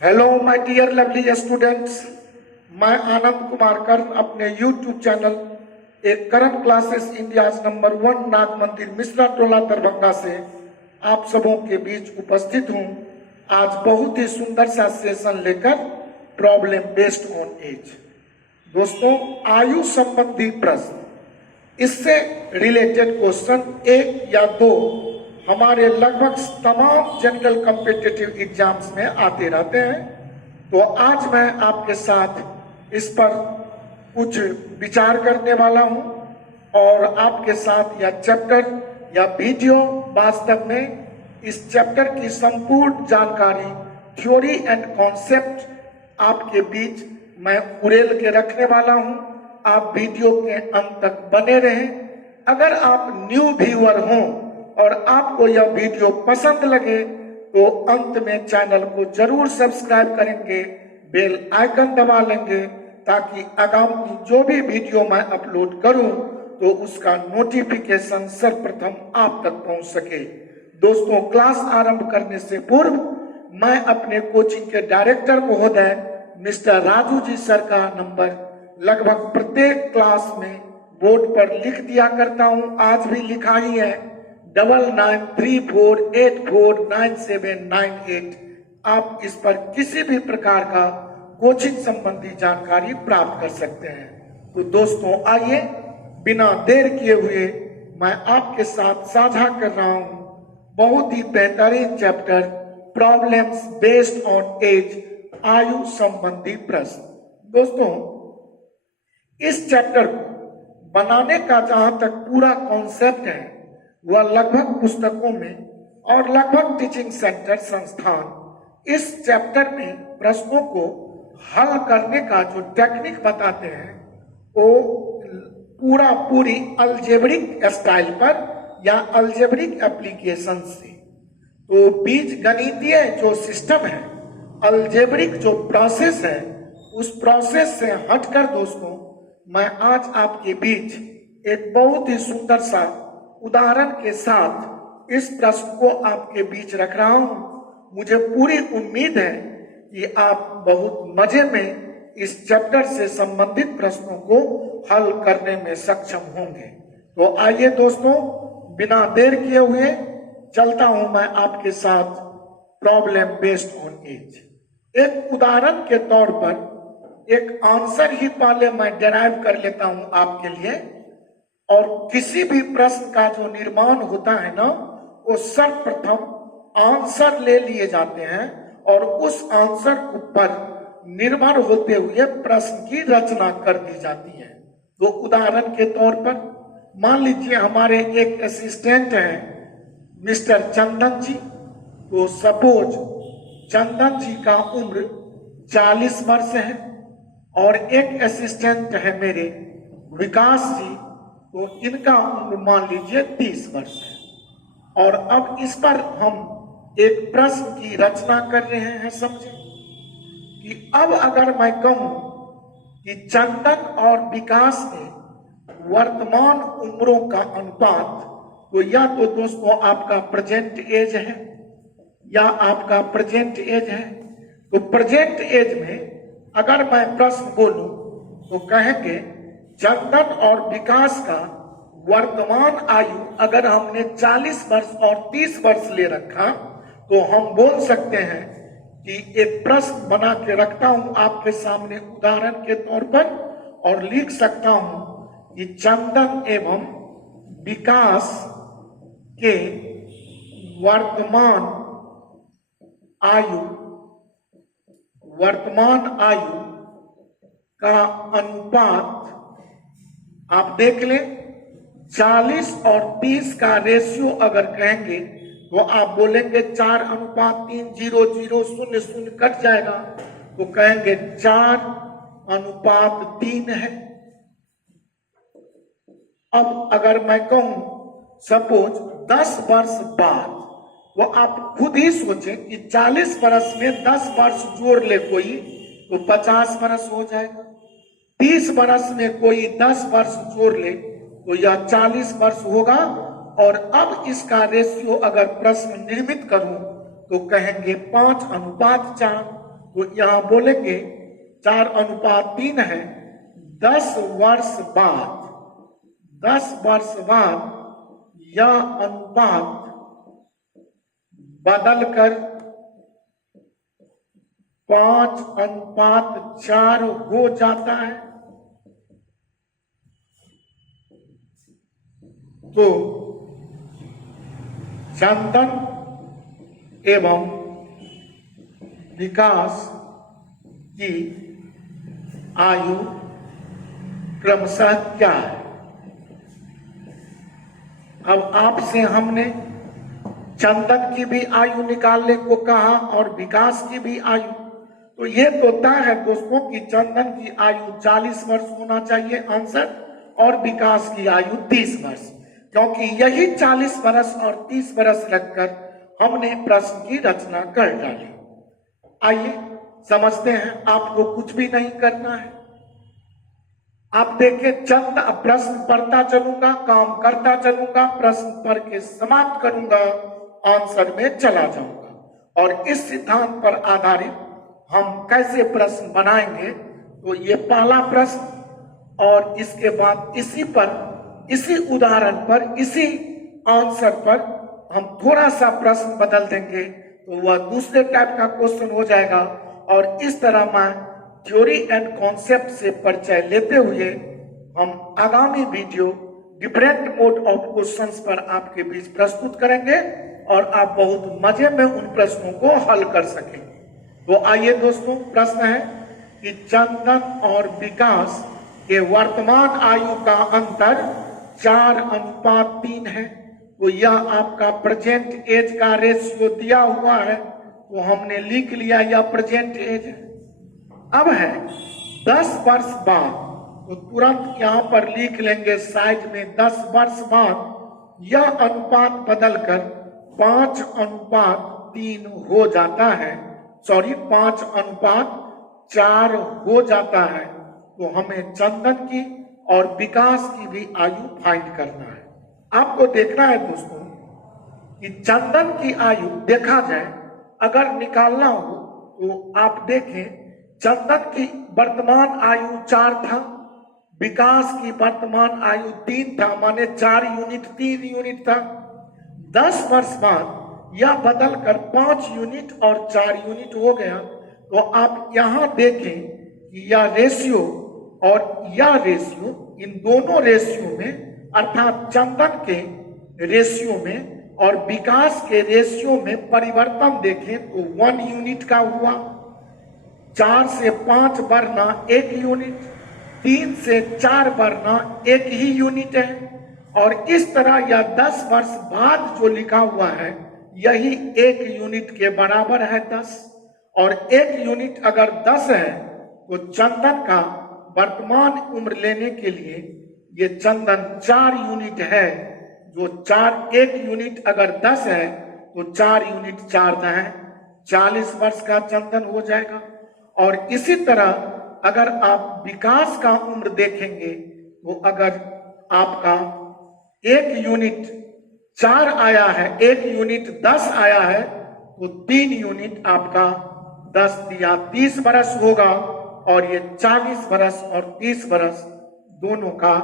Hello my dear lovely students, मैं आनंद कुमार कर्ण अपने YouTube channel एक current classes India number 1 Nag Mandir Mishra टोला दरभंगा से आप सबों के बीच उपस्थित हूं। आज बहुत ही सुंदर सा सेशन लेकर प्रॉब्लम बेस्ड ऑन एज। दोस्तों, आयु संबंधी प्रश्न, इससे रिलेटेड क्वेश्चन एक या दो हमारे लगभग तमाम जनरल कॉम्पिटिटिव एग्जाम्स में आते रहते हैं। तो आज मैं आपके साथ इस पर कुछ विचार करने वाला हूं और आपके साथ यह चैप्टर या वीडियो वास्तव में इस चैप्टर की संपूर्ण जानकारी, थ्योरी एंड कॉन्सेप्ट आपके बीच मैं उड़ेल के रखने वाला हूं। आप वीडियो के अंत तक बने रहें। अगर आप न्यू व्यूअर हों और आपको यह वीडियो पसंद लगे तो अंत में चैनल को जरूर सब्सक्राइब करेंगे, बेल आइकन दबा लेंगे ताकि आगामी जो भी वीडियो मैं अपलोड करूं तो उसका नोटिफिकेशन सर्वप्रथम आप तक पहुंच सके। दोस्तों, क्लास आरंभ करने से पूर्व मैं अपने कोचिंग के डायरेक्टर महोदय मिस्टर राजू जी सर का नंबर लगभग प्रत्येक क्लास में बोर्ड पर लिख दिया करता हूं। आज भी लिखा ही है 9934849798। आप इस पर किसी भी प्रकार का कोचिंग संबंधी जानकारी प्राप्त कर सकते हैं। तो दोस्तों, आइए बिना देर किए हुए मैं आपके साथ साझा कर रहा हूं बहुत ही बेहतरीन chapter problems based on age, आयु संबंधी प्रश्न। दोस्तों, इस चैप्टर को बनाने का जहां तक पूरा कॉन्सेप्ट है वह लगभग पुस्तकों में और लगभग टीचिंग सेंटर संस्थान इस चैप्टर में प्रश्नों को हल करने का जो टेक्निक बताते हैं वो पूरी अलजेब्रिक स्टाइल पर या अलजेब्रिक एप्लीकेशन से। तो बीज गणितीय जो सिस्टम है, अलजेब्रिक जो प्रोसेस है, उस प्रोसेस से हटकर दोस्तों मैं आज आपके बीच एक बहुत ही सुंदर सा उदाहरण के साथ इस प्रश्न को आपके बीच रख रहा हूं। मुझे पूरी उम्मीद है कि आप बहुत मजे में इस चैप्टर से संबंधित प्रश्नों को हल करने में सक्षम होंगे। तो आइए दोस्तों, बिना देर किए हुए चलता हूं मैं आपके साथ प्रॉब्लम बेस्ड ऑन एज। एक उदाहरण के तौर पर एक आंसर ही पहले मैं डिराइव कर लेता हूं आपके लिए। और किसी भी प्रश्न का जो निर्माण होता है ना, वो सर्वप्रथम आंसर ले लिए जाते हैं और उस आंसर पर निर्भर होते हुए प्रश्न की रचना कर दी जाती है। तो उदाहरण के तौर पर मान लीजिए हमारे एक असिस्टेंट हैं मिस्टर चंदन जी। तो सपोज चंदन जी का उम्र 40 वर्ष है और एक असिस्टेंट है मेरे विकास जी, तो इनका उम्र मान लीजिए 30 वर्ष है। और अब इस पर हम एक प्रश्न की रचना कर रहे हैं। समझे कि अब अगर मैं कहूं कि चंदन और विकास में वर्तमान उम्रों का अनुपात, तो या तो दोस्तों आपका प्रेजेंट एज है या आपका प्रेजेंट एज है। तो प्रेजेंट एज में अगर मैं प्रश्न बोलूं तो कहेंगे चंदन और विकास का वर्तमान आयु अगर हमने 40 वर्ष और 30 वर्ष ले रखा तो हम बोल सकते हैं कि एक प्रश्न बना के रखता हूं आपके सामने उदाहरण के तौर पर और लिख सकता हूं कि चंदन एवं विकास के वर्तमान आयु का अनुपात आप देख लें। 40 और 30 का रेशियो अगर कहेंगे तो आप बोलेंगे 4:3, 0, 0, 0, 0 कट जाएगा तो कहेंगे 4:3 है। अब अगर मैं कहूं सपोज 10 वर्ष बाद, तो आप खुद ही सोचें कि 40 वर्ष में 10 वर्ष जोड़ ले कोई तो 50 वर्ष हो जाएगा। 30 वर्ष में कोई 10 वर्ष जोड़ ले तो यह 40 वर्ष होगा। और अब इसका रेशियो अगर प्रश्न निर्मित करूं तो कहेंगे 5:4। तो यहाँ बोलेंगे 4:3 है। 10 वर्ष बाद 10 वर्ष बाद यह अनुपात बदलकर 5:4 हो जाता है। तो चंदन एवं विकास की आयु क्रमशः क्या है? अब आपसे हमने चंदन की भी आयु निकालने को कहा और विकास की भी आयु। तो ये तो तय है दोस्तों कि चंदन की आयु 40 वर्ष होना चाहिए आंसर, और विकास की आयु 30 वर्ष, क्योंकि यही 40 वर्ष और 30 वर्ष रखकर हमने प्रश्न की रचना कर डाली। आइए समझते हैं, आपको कुछ भी नहीं करना है। आप देखें, चंद प्रश्न पढ़ता चलूंगा, काम करता चलूंगा, प्रश्न पढ़ के समाप्त करूंगा, आंसर में चला जाऊंगा। और इस सिद्धांत पर आधारित हम कैसे प्रश्न बनाएंगे, तो ये पहला प्रश्न और इसके बाद इसी उदाहरण पर, इसी आंसर पर हम थोड़ा सा प्रश्न बदल देंगे तो वह दूसरे टाइप का क्वेश्चन हो जाएगा। और इस तरह मैं थ्योरी एंड कॉन्सेप्ट से परिचय लेते हुए हम आगामी video different mode of questions पर आपके बीच प्रस्तुत करेंगे और आप बहुत मजे में उन प्रश्नों को हल कर सकेंगे। तो आइए दोस्तों, प्रश्न है कि चंदन और विकास के वर्तमान आयु का अंतर 4:3 है। तो यह आपका प्रेजेंट एज का रेशियो दिया हुआ है, तो हमने लिख लिया यह प्रेजेंट एज है। अब है 10 वर्ष बाद, तो तुरंत यहां पर लिख लेंगे साइड में 10 वर्ष बाद यह अनुपात बदलकर 5:3 हो जाता है, 5:4 हो जाता है। तो हमें चंदन की और विकास की भी आयु फाइंड करना है। आपको देखना है दोस्तों कि चंदन की आयु देखा जाए, अगर निकालना हो तो आप देखें, चंदन की वर्तमान आयु 4 था, विकास की वर्तमान आयु 3 था, माने 4 यूनिट 3 यूनिट था। 10 वर्ष बाद यह बदलकर 5 यूनिट और 4 यूनिट हो गया। तो आप यहां देखें कि यह रेशियो और यह रेशियो, इन दोनों रेशियो में, अर्थात चंदन के रेशियो में और विकास के रेशियो में परिवर्तन देखें तो 1 यूनिट का हुआ। 4 से 5 बढ़ना 1 यूनिट, 3 से 4 बढ़ना 1 ही यूनिट है। और इस तरह यह 10 वर्ष बाद जो लिखा हुआ है यही 1 यूनिट के बराबर है 10। और 1 यूनिट अगर 10 है तो चंदन का वर्तमान उम्र लेने के लिए ये चंदन 4 यूनिट है। जो 1 यूनिट अगर 10 है तो 4 यूनिट 4 है, 40 वर्ष का चंदन हो जाएगा। और इसी तरह अगर आप विकास का उम्र देखेंगे तो अगर आपका 1 यूनिट 4 आया है, 1 यूनिट 10 आया है, तो 3 यूनिट आपका 10 दिया 30 वर्ष होगा। और ये 40 वर्ष और 30 वर्ष दोनों का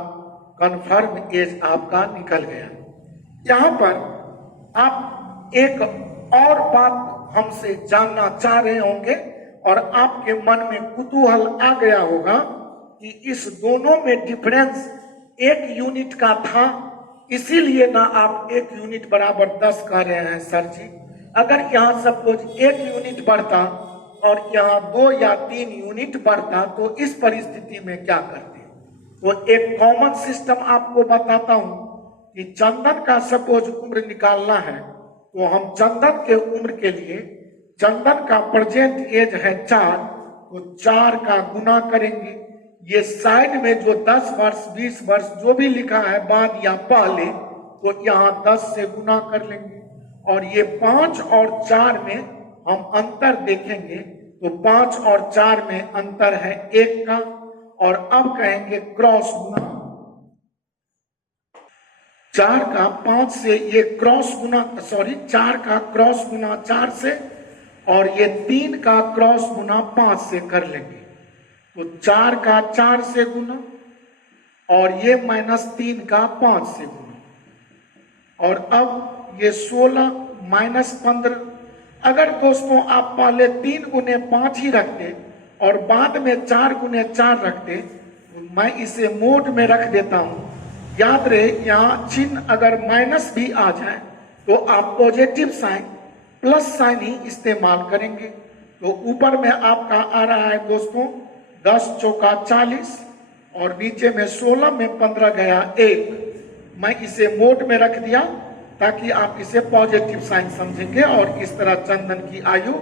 कन्फर्म एज आपका निकल गया। यहाँ पर आप एक और बात हमसे जानना चाह रहे होंगे और आपके मन में कुतूहल आ गया होगा कि इस दोनों में डिफरेंस 1 यूनिट का था, इसीलिए ना आप 1 यूनिट बराबर 10 कह रहे हैं सर जी। अगर यहाँ सपोज 1 यूनिट बढ़ता और यहाँ 2 या 3 यूनिट बढ़ता तो इस परिस्थिति में क्या करते? तो एक कॉमन सिस्टम आपको बताता हूं कि चंदन का सपोज उम्र निकालना है तो हम चंदन के उम्र के लिए, चंदन का प्रेजेंट एज है 4, तो 4 का गुना करेंगे। ये साइड में जो 10 वर्ष 20 वर्ष जो भी लिखा है बाद या पहले, तो यहाँ 10 से गुना कर लेंगे। और ये 5 और 4 में हम अंतर देखेंगे तो 5 और 4 में अंतर है 1 का। और अब कहेंगे क्रॉस गुना, 4 का 5 से ये क्रॉस गुना, 4 का क्रॉस गुना 4 से, और ये 3 का क्रॉस गुना 5 से कर लेंगे, तो 4 का 4 से गुना और ये -3 का 5 से गुना। और अब ये 16 -15। अगर दोस्तों आप पहले 3 गुने 5 ही रखते और बाद में 4 गुने 4 रखते, तो मैं इसे मोड में रख देता हूं। याद रहे, यहाँ चिन्ह अगर माइनस भी आ जाए तो आप पॉजिटिव साइन प्लस साइन ही इस्तेमाल करेंगे। तो ऊपर में आपका आ रहा है दोस्तों 10 चौका 40 और नीचे में 16 में 15 गया 1। मैं इसे मोड में रख दिया ताकि आप इसे पॉजिटिव साइन समझेंगे। और इस तरह चंदन की आयु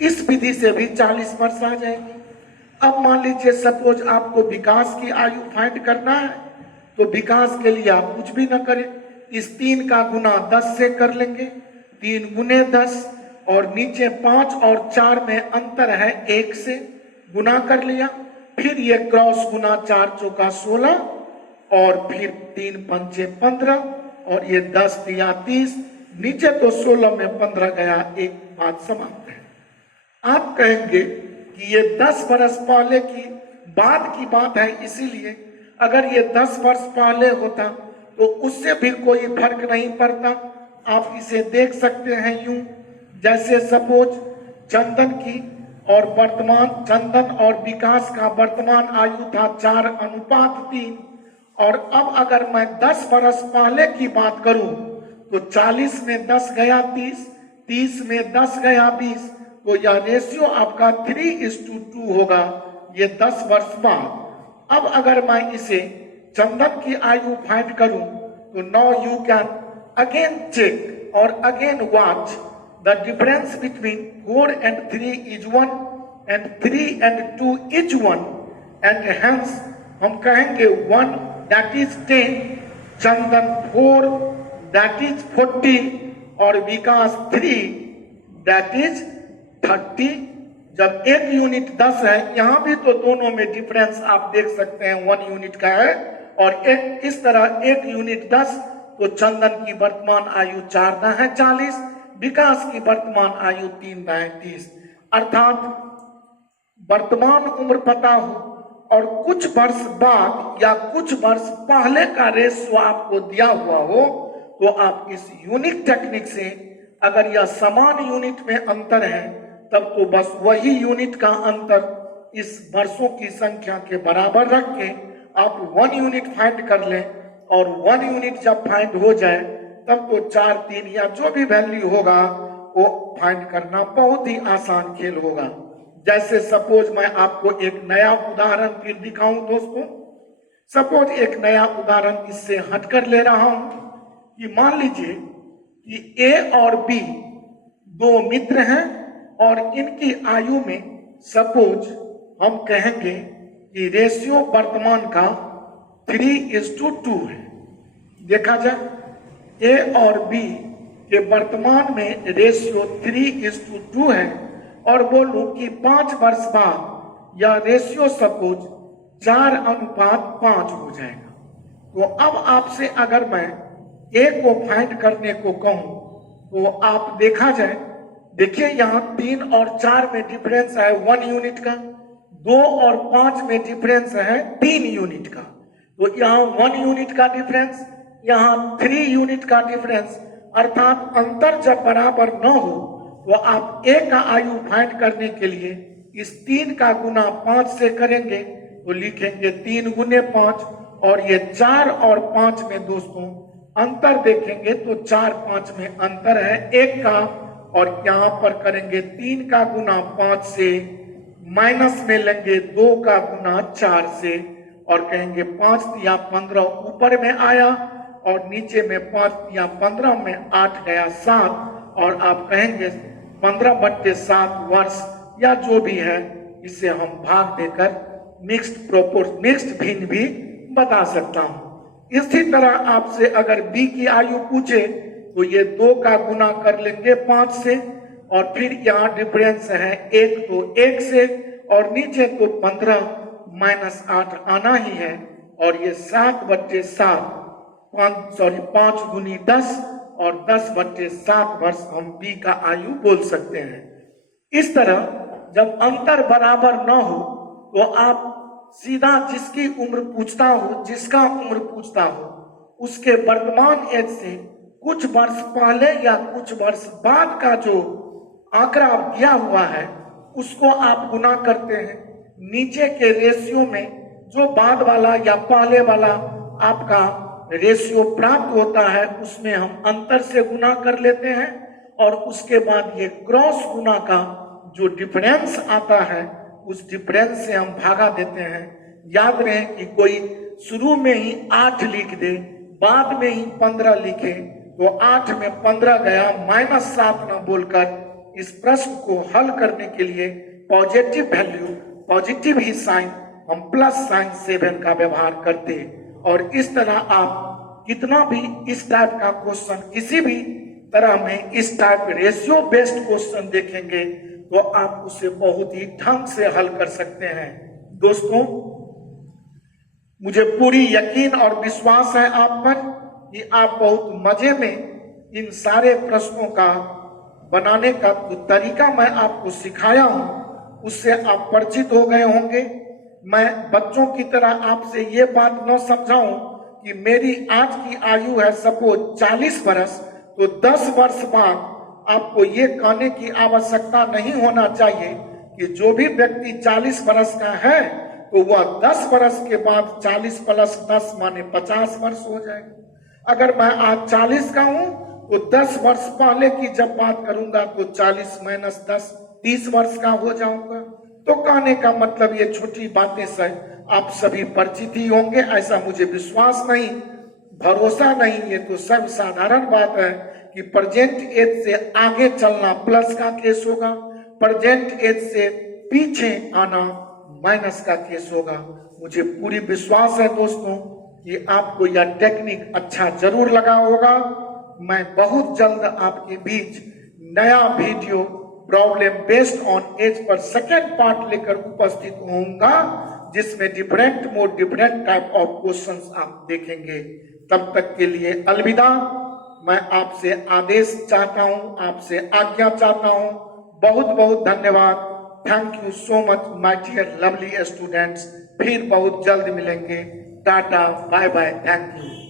इस विधि से भी 40 वर्ष आ जाएगी। अब मान लीजिए सपोज आपको विकास की आयु फाइंड करना है, तो विकास के लिए आप कुछ भी ना करें, इस 3 का गुना 10 से कर लेंगे, 3 गुने 10 और नीचे 5 और 4 में अंतर है 1 से गुना कर लिया। फिर ये क्रॉस गुना 4 चौका 16 और फिर 3 पंचे 15 और ये 10 दिया 30, नीचे तो 16 में 15 गया 1, बात समाप्त है। आप कहेंगे कि ये 10 वर्ष पहले की बात है, इसीलिए अगर ये 10 वर्ष पहले होता तो उससे भी कोई फर्क नहीं पड़ता। आप इसे देख सकते हैं यूं, जैसे सपोज चंदन की और वर्तमान चंदन और विकास का वर्तमान आयु था 4:3 और अब अगर मैं 10 वर्ष पहले की बात करूं तो 40 में 10 गया 30, 30 में 10 गया 20, तो यह रेशियो आपका 3:2 होगा, ये 10 वर्ष बाद। अब अगर मैं इसे चंदन की आयु फाइंड करूं तो now you can again check और again watch the difference between 4 and 3 is 1 and 3 and 2 is 1 and hence हम कहेंगे 1 that is 10, Chandan 4 that is 40 और विकास 3 that is 30। जब एक यूनिट 10 है, यहां भी तो दोनों में डिफरेंस आप देख सकते हैं 1 यूनिट का है और एक इस तरह 1 यूनिट 10, तो चंदन की वर्तमान आयु 4 है 40, विकास की वर्तमान आयु 3 है 30। अर्थात वर्तमान उम्र पता हो और कुछ वर्ष बाद या कुछ वर्ष पहले का रेशियो आपको दिया हुआ हो, तो आप इस यूनिक टेक्निक से अगर यह समान यूनिट में अंतर है तब तो बस वही यूनिट का अंतर इस वर्षों की संख्या के बराबर रख के आप 1 यूनिट फाइंड कर लें और 1 यूनिट जब फाइंड हो जाए तब तो 4, 3 या जो भी वैल्यू होगा वो फाइंड करना बहुत ही आसान खेल होगा। जैसे सपोज मैं आपको एक नया उदाहरण फिर दिखाऊं दोस्तों। सपोज एक नया उदाहरण इससे हटकर ले रहा हूं कि मान लीजिए कि ए और बी 2 मित्र हैं और इनकी आयु में सपोज हम कहेंगे कि रेशियो वर्तमान का 3:2 है। देखा जाए ए और बी के वर्तमान में रेशियो 3:2 है और बोलूं कि 5 वर्ष बाद यह रेशियो सपोज 4:5 हो जाएगा। तो अब आपसे अगर मैं ए को फाइंड करने को कहूं तो आप देखा जाए, देखिए यहाँ 3 और 4 में डिफरेंस है 1 यूनिट का, 2 और 5 में डिफरेंस है 3 यूनिट का, तो यहाँ 1 यूनिट का डिफरेंस, यहाँ 3 यूनिट का डिफरेंस। अर्थात अंतर जब बराबर न हो तो आप ए का आयु फाइंड करने के लिए इस 3 का गुना 5 से करेंगे, तो लिखेंगे 3 गुने 5 और ये 4 और 5 में दोस्तों अंतर देखेंगे तो 4, 5 में अंतर है 1 का, और यहां पर करेंगे 3 का गुना 5 से, माइनस में लेंगे 2 का गुना 4 से और कहेंगे 5 या 15 ऊपर में आया और नीचे में 5 या 15 में 8 गया 7 और आप कहेंगे 15/7 वर्ष या जो भी है, इसे हम भाग देकर मिक्स्ड भिन्न भी बता सकता हूं। इसी तरह आपसे अगर बी की आयु पूछे तो ये 2 का गुना कर लेंगे 5 से और फिर यहाँ डिफरेंस है 1 तो 1 से और नीचे तो 15 -8 आना ही है और ये 7/7 5 गुनी 10 और 10/7 वर्ष हम बी का आयु बोल सकते हैं। इस तरह जब अंतर बराबर न हो तो आप सीधा जिसकी उम्र पूछता हो, जिसका उम्र पूछता हो, उसके वर्तमान एज से कुछ वर्ष पहले या कुछ वर्ष बाद का जो आंकड़ा दिया हुआ है उसको आप गुना करते हैं। नीचे के रेशियो में जो बाद वाला या पहले वाला आपका रेशियो प्राप्त होता है उसमें हम अंतर से गुना कर लेते हैं और उसके बाद ये क्रॉस गुना का जो डिफरेंस आता है उस डिफरेंस से हम भागा देते हैं। याद रहे कि कोई शुरू में ही 8 लिख दे, बाद में ही 15 लिखे तो 8 में 15 गया, -7 न बोलकर इस प्रश्न को हल करने के लिए पॉजिटिव वैल्यू, पॉजिटिव ही साइन, हम प्लस साइन 7 का व्यवहार करते। और इस तरह आप कितना भी इस टाइप का क्वेश्चन किसी भी तरह में इस टाइप रेशियो बेस्ड क्वेश्चन देखेंगे तो आप उसे बहुत ही ढंग से हल कर सकते हैं। दोस्तों, मुझे पूरी यकीन और विश्वास है आप पर कि आप बहुत मजे में इन सारे प्रश्नों का बनाने का जो तरीका मैं आपको सिखाया हूं उससे आप परिचित हो गए होंगे। मैं बच्चों की तरह आपसे ये बात न समझाऊं कि मेरी आज की आयु है सपोज 40 वर्ष, तो 10 वर्ष बाद आपको ये कहने की आवश्यकता नहीं होना चाहिए कि जो भी व्यक्ति 40 वर्ष का है तो वह 10 वर्ष के बाद 40 प्लस 10 माने 50 वर्ष हो जाएगा। अगर मैं आज 40 का हूं तो 10 वर्ष पहले की जब बात करूंगा तो 40 माइनस 10 30 वर्ष का हो जाऊंगा। तो कहने का मतलब ये छोटी बातें से आप सभी परिचित ही होंगे, ऐसा मुझे विश्वास नहीं, भरोसा नहीं, ये तो सर्वसाधारण बात है कि प्रेजेंट एज से आगे चलना प्लस का केस होगा, प्रेजेंट एज से पीछे आना माइनस का केस होगा। मुझे पूरी विश्वास है दोस्तों कि आपको यह टेक्निक अच्छा जरूर लगा होगा। मैं बहुत जल्द आपके बीच नया video problem based on age पर सेकेंड पार्ट लेकर उपस्थित होऊंगा जिसमें different mode, different type of questions आप देखेंगे। तब तक के लिए अलविदा। मैं आपसे आदेश चाहता हूं, आपसे आज्ञा चाहता हूं। बहुत बहुत धन्यवाद। Thank you so much my dear lovely students. फिर बहुत जल्द मिलेंगे। Tata, bye bye, thank you.